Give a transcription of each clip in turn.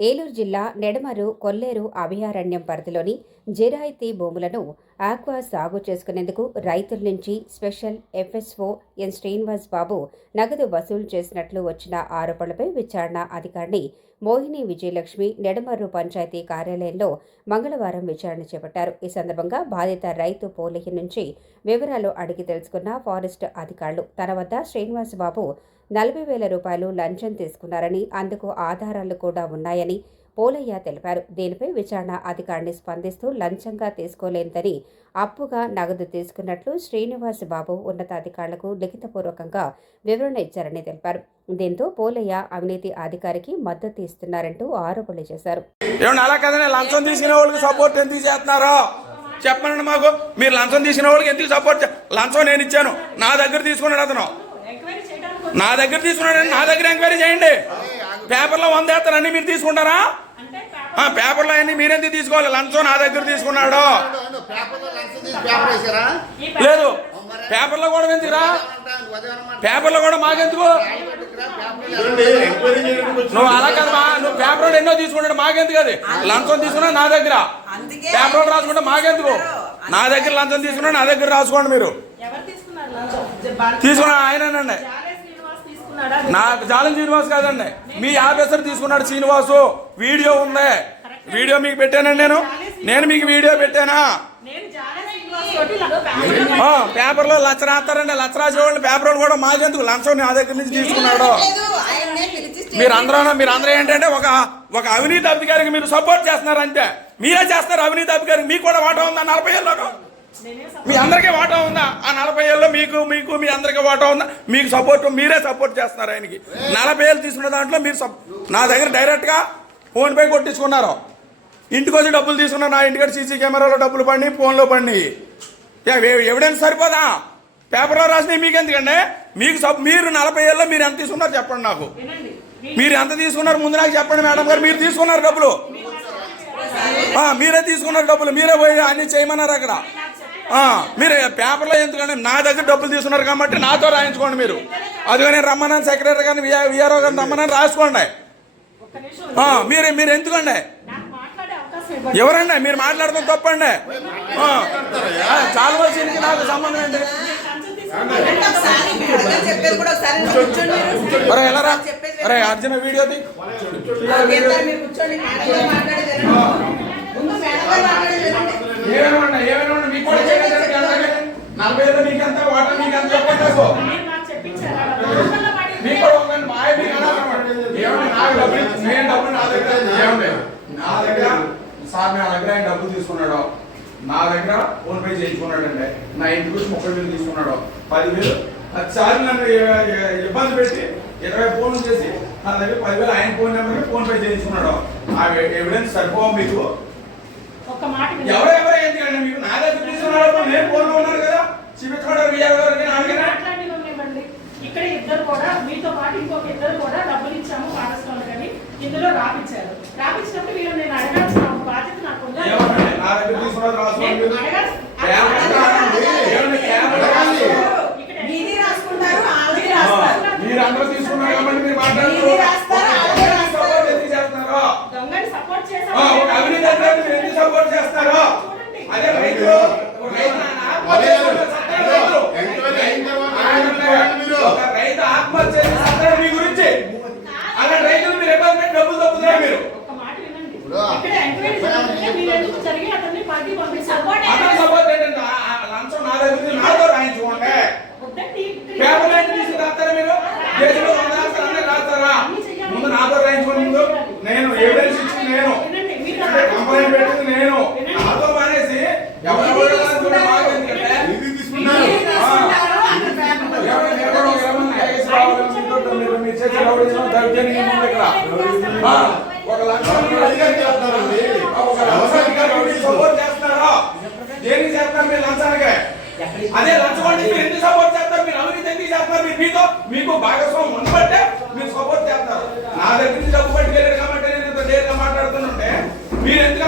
ఏలూరు జిల్లా నెడమరు కొల్లేరు అభయారణ్యం పరిధిలోని జిరాయితీ భూములను ఆక్వా సాగు చేసుకునేందుకు రైతుల నుంచి special FSO N Srinivas Babu నగదు వసూలు చేసినట్లు వచ్చిన ఆరోపణలపై విచారణ అధికారిని మోహిని విజయలక్ష్మి నెడమర్రు పంచాయతీ కార్యాలయంలో మంగళవారం విచారణ చేపట్టారు. ఈ సందర్భంగా బాధిత రైతు పోలిహి నుంచి వివరాలు అడిగి తెలుసుకున్న ఫారెస్ట్ అధికారులు. తన వద్ద శ్రీనివాస్ బాబు నలభై వేల రూపాయలు లంచం తీసుకున్నారని అందుకు ఆధారాలు కూడా ఉన్నాయని పోలయ్య తెలిపారు. దీనిపై విచారణ అధికారిని స్పందిస్తూ లంచంగా తీసుకోలేదని అప్పుగా నగదు తీసుకున్నట్లు శ్రీనివాస్ బాబు ఉన్నతాధికారులకు లిఖితపూర్వకంగా వివరణ ఇచ్చారని తెలిపారు. దీంతో పోలయ్య అవినీతి అధికారికి మద్దతు ఇస్తున్నారంటూ ఆరోపణలు చేశారు. లంచం తీసుకునే వాళ్ళకి సపోర్ట్ ఎందుకు చేస్తున్నారో? చెప్పనండి మాకు. మీరు లంచం తీసిన వాళ్ళకి ఎందుకు సపోర్ట్ లంచం నేను ఇచ్చాను. నా దగ్గర తీసుకున్నాడు అతను. నా దగ్గర తీసుకున్నాడు నా దగ్గర ఎంక్వైరీ చేయండి. పేపర్లో వంద వేస్తారని మీరు తీసుకుంటారా? ఆ, పేపర్లో అన్ని మీరెందుకు తీసుకోవాలి? లంచం నా దగ్గర తీసుకున్నాడు. పేపర్లో లంచం తీసి పేపర్ వేసారా లేదు పేపర్లో కూడా ఎందుకురా? పేపర్లో కూడా మాకెందుకు? నువ్వు అలా కదా మా నువ్వు పేపర్ ఎన్నో తీసుకున్నాడు మాకెందుకు అది? లంచం తీసుకున్నా నా దగ్గర. పేపర్ రాసుకుంటే మాకెందుకు? నా దగ్గర లంచం తీసుకున్నా నా దగ్గర రాసుకోండి మీరు. ఎవరు తీసుకున్నారు లంచం? తీసుకున్న ఆయనండి? నాకు జాలం శ్రీనివాస్ కాదండి. మీ ఆఫీసర్ తీసుకున్నాడు శ్రీనివాసు. వీడియో ఉంది. వీడియో మీకు పెట్టానండి నేను. నేను మీకు వీడియో పెట్టానా? పేపర్లో లచ్చ రాస్తారండి. లచ్చ రాసే వాళ్ళు పేపర్ వాళ్ళు కూడా మాకెందుకు లంచం నా దగ్గర నుంచి తీసుకున్నాడు. మీరు అందరూ మీరు అందరూ ఏంటంటే ఒక ఒక అవినీతి అధికారికి మీరు సపోర్ట్ చేస్తున్నారు అంతే మీరే చేస్తారు అవినీతి అధికారికి. మీకు కూడా వాటా ఉందా? నలభై ఏళ్ళలో మీ అందరికీ వాటా ఉందా? ఆ నలభై ఏళ్ళు మీకు మీకు మీ అందరికీ వాటా ఉందా? మీకు సపోర్ట్ మీరే సపోర్ట్ చేస్తున్నారు ఆయనకి. నలభై ఏళ్ళు తీసుకున్న దాంట్లో మీరు సప్- నా దగ్గర డైరెక్ట్గా ఫోన్ పే కొట్టించుకున్నారు. ఇంటికి వచ్చి డబ్బులు తీసుకున్నారు. నా ఇంటికి సీసీ కెమెరాలో డబ్బులు పడి ఫోన్లో పడి ఎవిడెన్స్ సరిపోదా? పేపర్లో రాసినవి మీకు ఎందుకండి మీకు సబ్ మీరు నలభై ఏళ్ళలో మీరు ఎంత తీసుకున్నారు చెప్పండి నాకు. మీరు ఎంత తీసుకున్నారు? ముందు నాకు చెప్పండి మేడం గారు. మీరు తీసుకున్నారు డబ్బులు. మీరే తీసుకున్నారు డబ్బులు. మీరే పోయి అన్ని చేయమన్నారు అక్కడ. మీరు పేపర్లో ఎందుకంటే నా దగ్గర డబ్బులు తీసుకున్నారు కాబట్టి నాతో రాయించుకోండి మీరు. అదిగో నేను రమ్మన్నాను సెక్రటరీ గారిని విఆర్ఓ గారిని రమ్మన్నాను రాసుకోండి. మీరు మీరు ఎందుకండి? ఎవరండి? మీరు మాట్లాడతాం తప్పండి. చాలా వరకు నాకు సంబంధం ఏంటి? కూర్చోండి మీరు. అరే అర్జున వీడియో తీ చెప్తారు మీరు కూర్చోండి మేడం గారు మాట్లాడేది వినండి. ముందు మేడం గారు మాట్లాడేది వినండి. ఏమేమన్నా ఏమేమన్నా మీకు కూడా చేయగలరు అలాగే నలభై మీకెంత వాటర్ మీకెంత చెప్పండి మీకు కూడా ఉందండి మాయ మీకు అనాలన్నమాట. ఏమండి నాకు డబ్బులు నేను డబ్బులు నా దగ్గర నా దగ్గర సార్ నా దగ్గర ఆయన డబ్బులు తీసుకున్నాడు. నా దగ్గర ఫోన్ పే చేయించుకున్నాడు అండి నా ఇంటికి వచ్చి ముప్పై వేలు తీసుకున్నాడు. పదివేలు ఒకసారి నన్ను ఇబ్బంది పెట్టి ఇరవై ఫోన్లు చేసి నా దగ్గర పదివేలు ఆయన ఫోన్ నెంబర్కి ఫోన్ పే చేయించుకున్నాడు. ఆ ఎవిడెన్స్ సరిపోవ మీకు? మాట. ఎవరెవరు ఎందుకంటే మీకు? నా దగ్గర తీసుకున్నాడు నేను ఫోన్లో ఉన్నారు కదా. చూపించుకోవడం విఆర్ గారు మీరు అడిగినా మాట్లాడి ఇవ్వండి. ఇక్కడ ఇద్దరు కూడా మీతో పాటు ఇంకొక ఇద్దరు కూడా డబ్బులు ఇచ్చాము పారస్వామి కానీ ఇందులో రాపిచ్చారు. రాపిచ్చినప్పుడు వీళ్ళు నేను అడగాల్సిన బాధ్యత నాకు ఉందా? ఏమనండి? నా దగ్గర తీసుకున్నది రాసుకోండి నేను మీరు. అడగాల్సిన- కేవలం రాయండి. ఏమండి? కేవలం రాయండి. ఇక్కడ మీది రాసుకుంటారు వాళ్ళది రాస్తారు మీరు అందరూ తీసుకున్నారు కాబట్టి మీరు మాట్లాడుతున్నారు. మీది రాస్తారు, అలాగే రాస్తారు. సపోర్ట్ ఎందుకు చేస్తున్నారు? దొంగని సపోర్ట్ ఆ, ఒక అవినీతి అధికారిని మీరు ఎందుకు సపోర్ట్ చేస్తారు అదే రైతులు ఒక రైతు ఆత్మహత్య చేసుకున్న సత్యం రైతులు. ఎంక్వైరీ అయిన తర్వాత ఆయన చూడండి మీరు. ఒక రైతు ఆత్మహత్య చేసిన సత్యం మీ గురించి అలా రైతులు మీరు ఇబ్బంది పెట్టి డబ్బులు తప్పుతున్నారు మీరు ఒక్క మాట వినండి ఇప్పుడు ఇక్కడ ఎంక్వైరీ జరుగుతుంటే మీరు ఎందుకు జరిగి అతన్ని పార్టీ పంపించారు అతను సపోర్ట్ ఏంటంటే ఆ- ఆ లంచం నా దగ్గర ఉంది, నాతో రాయించుకోండి వద్దండి. పేపర్ ఎంత తీసుకుని రాస్తారా మీరు దేశంలో వంద రాస్తారు అందరూ రాస్తారా ముందు నాతో రాయించుకోండి ముందు నేను ఎవిడెన్స్ ఇచ్చింది నేను కంప్లైంట్ పెట్టింది నేను నాతో మానేసి ఎవరెవరు రాసుకుంటే మాకు ఎందుకంటే ఇది తీసుకున్నారు మీది రాసుకుంటారు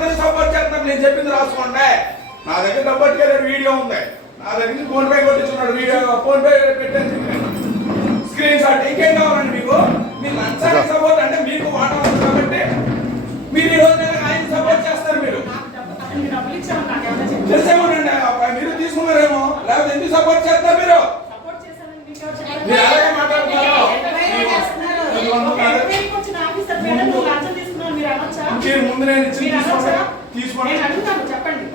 అందరూ సపోర్ట్ చేస్తున్నారు నేను చెప్పింది రాసుకోండి. నా దగ్గర డబ్బు పట్టుకెళ్ళాడు వీడియో ఉంది. నా దగ్గర నుంచి ఫోన్ పే కొట్టించున్నాడు వీడియో ఫోన్ పే పెట్టండి స్క్రీన్ షాట్ ఇంకేం కావాలండి మీకు? మీ లంచానికి సపోర్ట్ అంటే మీకు వాటా కాబట్టి మీరు ఈరోజు రోజు నెలకు ఆయన సపోర్ట్ చేస్తారు మీరు నాకు డబ్బు అతనికి డబ్బులు ఇచ్చాము నాకు ఎవరైనా చెప్పారు తెలిసేమోనండి ఆ మీరు తీసుకున్నారేమో లేకపోతే ఎందుకు సపోర్ట్ చేస్తారు మీరు సపోర్ట్ చేశానని మీకు ఎవరు చెప్పారు? మీరు అలాగే మాట్లాడుతున్నారు ఎంక్వైరీ చేస్తున్నారు. ఒక ఎంక్వైరీకి వచ్చిన ఆఫీసర్ మేడం నువ్వు లంచం తీసుకున్నావు మీరు ఇంకేం ముందు నేను ఇచ్చి మీరు తీసుకోండి.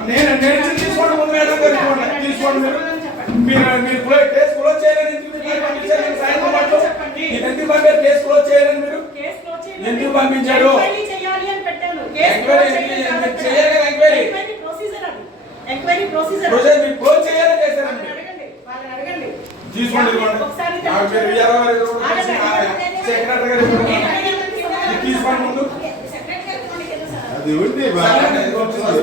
నేను నేను ఇచ్చి ముందు మేడం గారు ఇవ్వండి. మీరు మీరు మీరు క్లోజ్ కేసు క్లోజ్ చేయాలని మీరు సాయంత్రం పాటు మీరు ఎందుకు పంపారు? కేసు క్లోజ్ చేయాలని మీరు. ఎందుకు పంపించారు? చేయాలి ఎంక్వైరీ ఎంక్వైరీ? ప్రొసీజర్ ప్రొసీజర్ మీరు క్లోజ్ చేయాలని చేశారండి మీరు. సెక్రటరీ గారు తీసుకోండి ముందు. పెట్టాలి నాకు పెట్టాలి.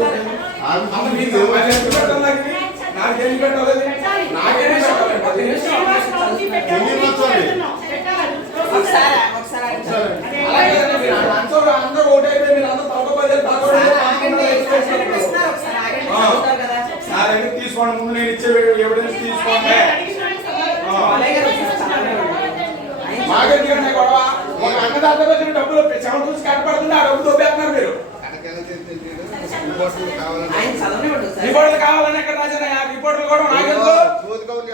నాకేం పెట్టాలి? పది నిమిషాలు. శ్రీనివాస్ రావుకి పెట్టాము. ఎన్ని మీకు వచ్చాయి? పెడుతున్నాం. పెట్టాలి. ఒకసారి ఒకసారి అడుగుతాను. అదే అలాగే కదండి, మీరు అందరూ అందరూ ఓటైపోయి మీరు అందరూ తలక పదేళ్ళు తలక ఒకసారి పదేళ్ళు ఆగండి. తలక ప్రశ్నలు పదేళ్ళు ఇస్తున్నారు. ఒకసారి ఆగండి. ఆ. చదువుతారు కదా. నా దగ్గర తీసుకోండి ముందు నేను ఇచ్చే ఎవిడెన్స్ తీసుకోండి అలాగే ఒకసారి మాకెందుకంటే గొడవ ఒక అన్నదాత వచ్చిన డబ్బులు సెవెన్ రూల్స్ కట్టబడుతుంది ఆ డబ్బు దొబ్బేస్తున్నారు మీరు రిపోర్టులు కావాలంటే ఆయన చదవనివ్వండి ఒకసారి. రిపోర్ట్లు కావాలని ఎక్కడ రాసిన రిపోర్ట్లు కూడా నాకెందుకు సోది కబుర్లు ఎప్పుడు ఆ, అందువల్ల నువ్వు సపోర్ట్ చేయక నువ్వు ఎలాంటి పేపర్లో వంద రాస్తారు మాకెందుకు అయ్యి అదిగో. నా- నేను ఇచ్చిన రుజువు నాకు కావాలి మరి నువ్వు ఎక్- నువ్వు- పేపర్లో వంద రాస్తారు నాకెందుకు అయ్యి నువ్వు ఒకరిని రాశారా ఇద్దరు? ఎవరా ఆ, ఆ, సాక్షి. రాసుకున్నారు ఏమో ఎలా రాసుకున్నారో నువ్వు అన్ని నువ్వు ఎలా మాట్లాడతావు నువ్వు రాస్తాం. ఆ, నువ్వు ఎలా సపోర్ట్ ఏంటి నువ్వు నోరు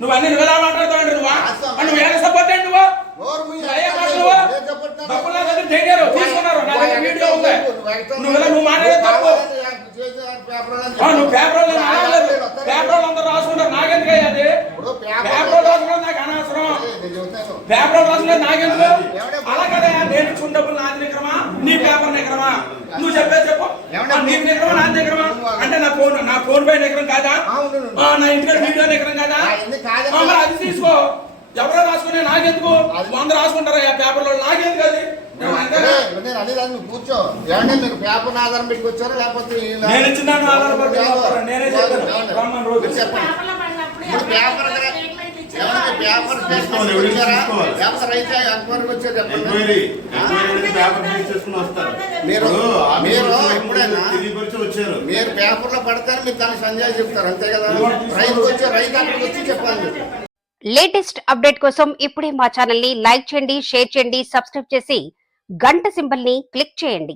నువ్వు అయ్యే మాట నువ్వు? ఏం చెప్పుకుంటున్నావు? డబ్బులు నా దగ్గర తెగారు తీసుకున్నారు. నా దగ్గర వీడియో ఉంది. నువ్వు ఎక్స్ట్రా నువ్వు ఎలా నువ్వు మాట్లాడే తప్పు. కావాలని యాక్ట్ చేసి ఆ పేపర్లో అని ఆ, నువ్వు పేపర్ చెప్పు. వస్తారు. పేపర్ అందరూ రాసుకుంటారు నాకెందుకు అయ్యి అది ఇప్పుడు పేపర్ పేపర్ రాసుకోవడం నాకు అనవసరం నేను చెబుతాను. పేపర్ నాకెందుకు? ఎవడే- అలా కదా నేను ఇచ్చిన డబ్బులు నాది నీ పేపర్ నిక్రమా? నువ్వు చెప్పే. చెప్పు నీకు నిక్రమా నాది నిక్రమా? అంటే నా ఫోన్ నా ఫోన్ పై నిక్రం కాదా? నా ఇంటి వీడియో నిక్రం కాదా? మరి అది తీసుకో. ఎవరో రాసుకునే నాకెందుకు? అది- వంద రాసుకుంటారా ఆ పేపర్లో? నాకెందుకు అది? నేను అది నువ్వు కూర్చో. ఏమంటే మీరు పేపర్ ఆధారం పెట్టుకొచ్చారా? లేకపోతే నేను ఇచ్చిన నేనే చెప్పాను. పేపర్ పేపర్ తీసుకోవాలి. రైతే ఎంక్వైరీ ఎంక్వైరీ పేపర్ వస్తారు. మీరు ఎప్పుడైనా వచ్చారు. మీరు పేపర్లో పడతారు మీరు దానికి సంజయ్ చెప్తారు అంతే కదా? రైతుకు వచ్చి రైతు అక్కడికి వచ్చి చెప్పాలి. లేటెస్ట్ అప్డేట్ కోసం ఇప్పుడే మా ఛానల్ని లైక్ చేయండి షేర్ చేయండి సబ్స్క్రైబ్ చేసి గంట సింబల్ని క్లిక్ చేయండి.